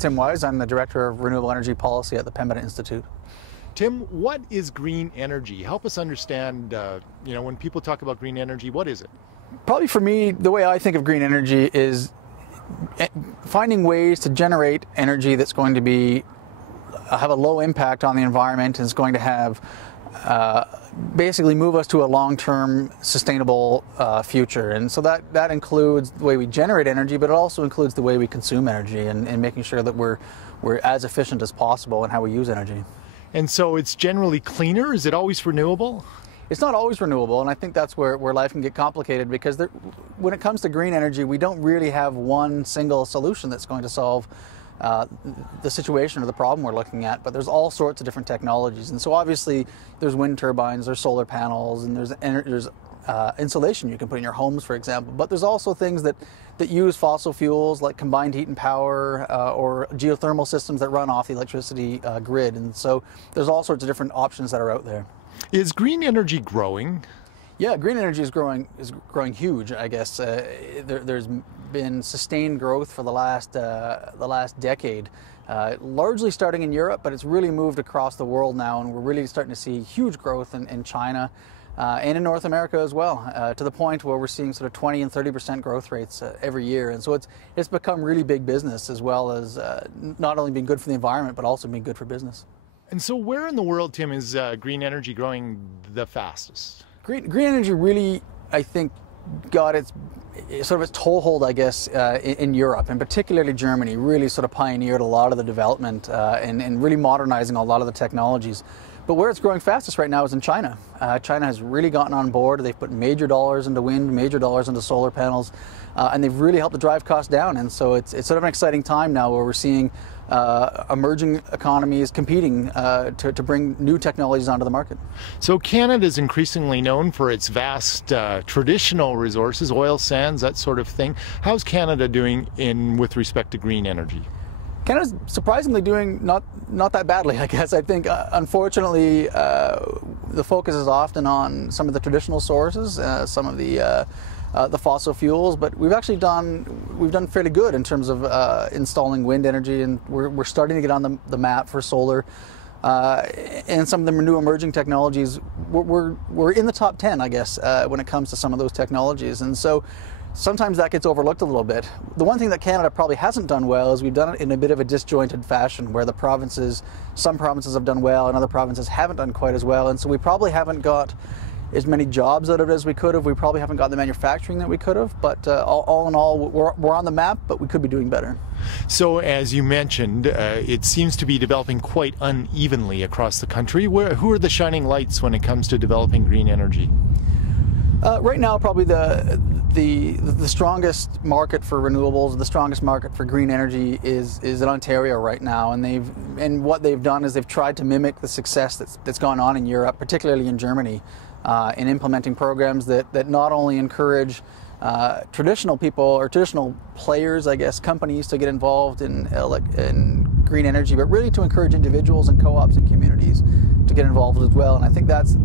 Tim Weis. I'm the Director of Renewable Energy Policy at the Pembina Institute. Tim, what is green energy? Help us understand, when people talk about green energy, what is it? Probably for me, the way I think of green energy is finding ways to generate energy that's going to have a low impact on the environment and is going to have basically move us to a long-term sustainable future. And so that includes the way we generate energy, but it also includes the way we consume energy and making sure that we're as efficient as possible in how we use energy. And so it's generally cleaner? Is it always renewable? It's not always renewable, and I think that's where life can get complicated, because when it comes to green energy, we don't really have one single solution that's going to solve the situation or the problem we're looking at, but there's all sorts of different technologies. And so obviously there's wind turbines, there's solar panels, and there's insulation you can put in your homes, for example. But there's also things that use fossil fuels, like combined heat and power, or geothermal systems that run off the electricity grid. And so there's all sorts of different options that are out there. Is green energy growing? Yeah, green energy is growing huge, I guess. There's been sustained growth for the last decade, largely starting in Europe, but it's really moved across the world now, and we're really starting to see huge growth in China and in North America as well, to the point where we're seeing sort of 20 and 30% growth rates every year. And so it's become really big business, as well as not only being good for the environment, but also being good for business. And so where in the world, Tim, is green energy growing the fastest? Green energy really, I think, got its toehold, I guess, in Europe, and particularly Germany, really sort of pioneered a lot of the development and really modernizing a lot of the technologies. But where it's growing fastest right now is in China. China has really gotten on board. They've put major dollars into wind, major dollars into solar panels, and they've really helped to drive costs down. And so it's sort of an exciting time now where we're seeing emerging economies competing to bring new technologies onto the market. So Canada is increasingly known for its vast traditional resources, oil sands, that sort of thing. How's Canada doing with respect to green energy? Canada's surprisingly doing not that badly, I guess. I think, unfortunately, the focus is often on some of the traditional sources, some of the fossil fuels, but we've done fairly good in terms of installing wind energy, and we're starting to get on the map for solar. And some of the new emerging technologies, we're in the top 10, I guess, when it comes to some of those technologies. And so sometimes that gets overlooked a little bit. The one thing that Canada probably hasn't done well is we've done it in a bit of a disjointed fashion, where some provinces have done well and other provinces haven't done quite as well. And so we probably haven't got as many jobs out of it as we could have. We probably haven't got the manufacturing that we could have. But all in all, we're on the map, but we could be doing better. So as you mentioned, it seems to be developing quite unevenly across the country. Who are the shining lights when it comes to developing green energy? Right now, probably the strongest market for renewables, the strongest market for green energy is in Ontario right now, and what they've done is they've tried to mimic the success that's gone on in Europe, particularly in Germany, in implementing programs that not only encourage traditional people or traditional players, I guess, companies to get involved in green energy, but really to encourage individuals and co-ops and communities to get involved as well. And I think that's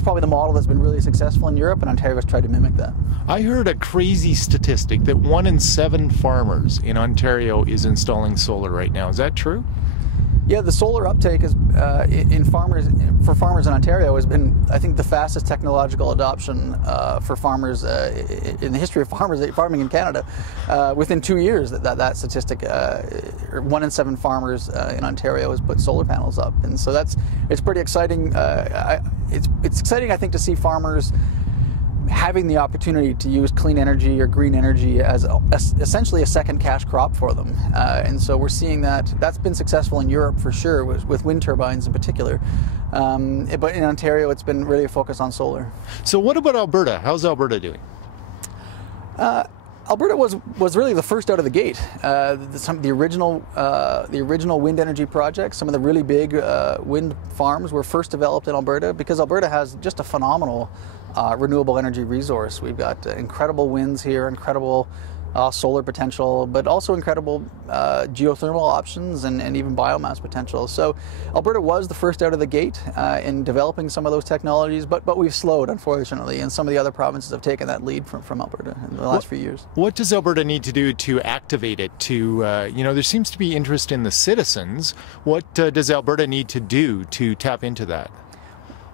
probably the model that's been really successful in Europe, and Ontario has tried to mimic that. I heard a crazy statistic that 1 in 7 farmers in Ontario is installing solar right now. Is that true? Yeah, the solar uptake is for farmers in Ontario has been, I think, the fastest technological adoption for farmers in the history of farming in Canada. Within 2 years, that statistic, 1 in 7 farmers in Ontario has put solar panels up, and so it's pretty exciting. It's exciting, I think, to see farmers having the opportunity to use clean energy or green energy as essentially a second cash crop for them. And so we're seeing that's been successful in Europe for sure, with wind turbines in particular. But in Ontario, it's been really a focus on solar. So what about Alberta? How's Alberta doing? Alberta was really the first out of the gate. The original wind energy projects, some of the really big wind farms were first developed in Alberta, because Alberta has just a phenomenal renewable energy resource. We've got incredible winds here, incredible solar potential, but also incredible geothermal options and even biomass potential. So Alberta was the first out of the gate in developing some of those technologies, but we've slowed, unfortunately, and some of the other provinces have taken that lead from Alberta in the last few years. What does Alberta need to do to activate it? There seems to be interest in the citizens. What does Alberta need to do to tap into that?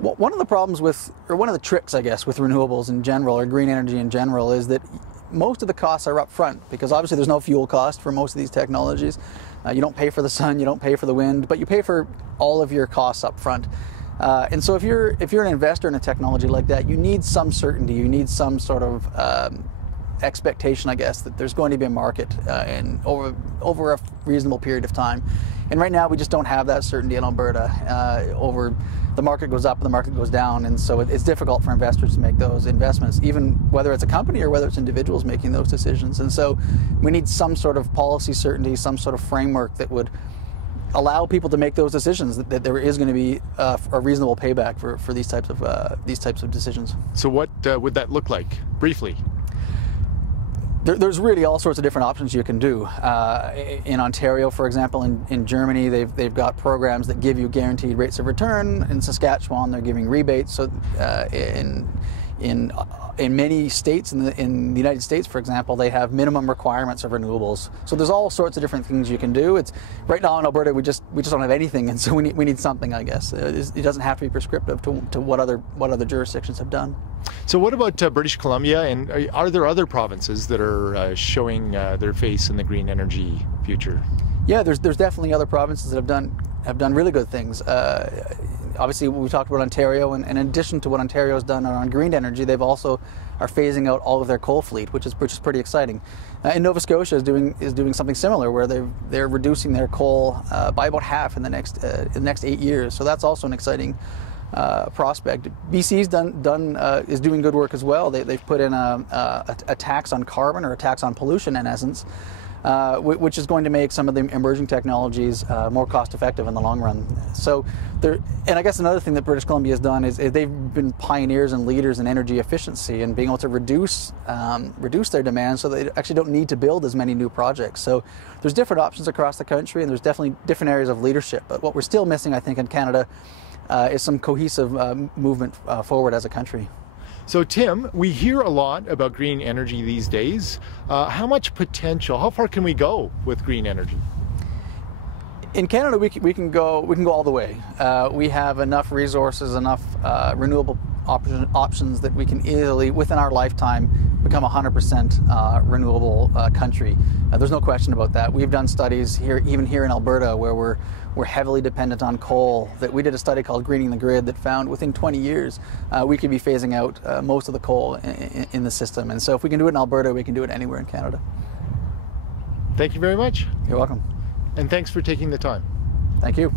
Well, one of the problems one of the tricks, I guess, with renewables in general, or green energy in general, is that most of the costs are up front, because obviously there's no fuel cost for most of these technologies. You don't pay for the sun, you don't pay for the wind, but you pay for all of your costs up front. And so if you're an investor in a technology like that, you need some certainty, you need some sort of expectation, I guess, that there's going to be a market over a reasonable period of time. And right now we just don't have that certainty in Alberta. The market goes up and the market goes down, and so it's difficult for investors to make those investments, even whether it's a company or whether it's individuals making those decisions. And so we need some sort of policy certainty, some sort of framework that would allow people to make those decisions, that there is going to be a reasonable payback for these types of decisions. So what would that look like, briefly? There's really all sorts of different options you can do. In Ontario, for example, in Germany, they've got programs that give you guaranteed rates of return. In Saskatchewan, they're giving rebates. So in many states in the United States, for example, they have minimum requirements of renewables. So there's all sorts of different things you can do. It's right now in Alberta we just don't have anything, and so we need something, I guess. It doesn't have to be prescriptive to what other jurisdictions have done. So what about British Columbia, and are there other provinces that are showing their face in the green energy future? Yeah, there's definitely other provinces that have done really good things. Obviously, we talked about Ontario, and in addition to what Ontario's done on green energy, they've also are phasing out all of their coal fleet, which is pretty exciting. And Nova Scotia is doing something similar, where they're reducing their coal by about half in the next 8 years. So that's also an exciting prospect. BC's is doing good work as well. They've put in a tax on carbon, or a tax on pollution, in essence, which is going to make some of the emerging technologies more cost effective in the long run. So and I guess another thing that British Columbia has done is they've been pioneers and leaders in energy efficiency and being able to reduce their demand, so they actually don't need to build as many new projects. So there's different options across the country, and there's definitely different areas of leadership. But what we're still missing, I think, in Canada is some cohesive movement forward as a country. So Tim, we hear a lot about green energy these days. How much potential, how far can we go with green energy? In Canada, we can go all the way. We have enough resources, enough renewable options that we can easily, within our lifetime, become a 100% renewable country. There's no question about that. We've done studies even here in Alberta, where we're heavily dependent on coal. That we did a study called Greening the Grid that found within 20 years we could be phasing out most of the coal in the system. And so if we can do it in Alberta, we can do it anywhere in Canada. Thank you very much. You're welcome. And thanks for taking the time. Thank you.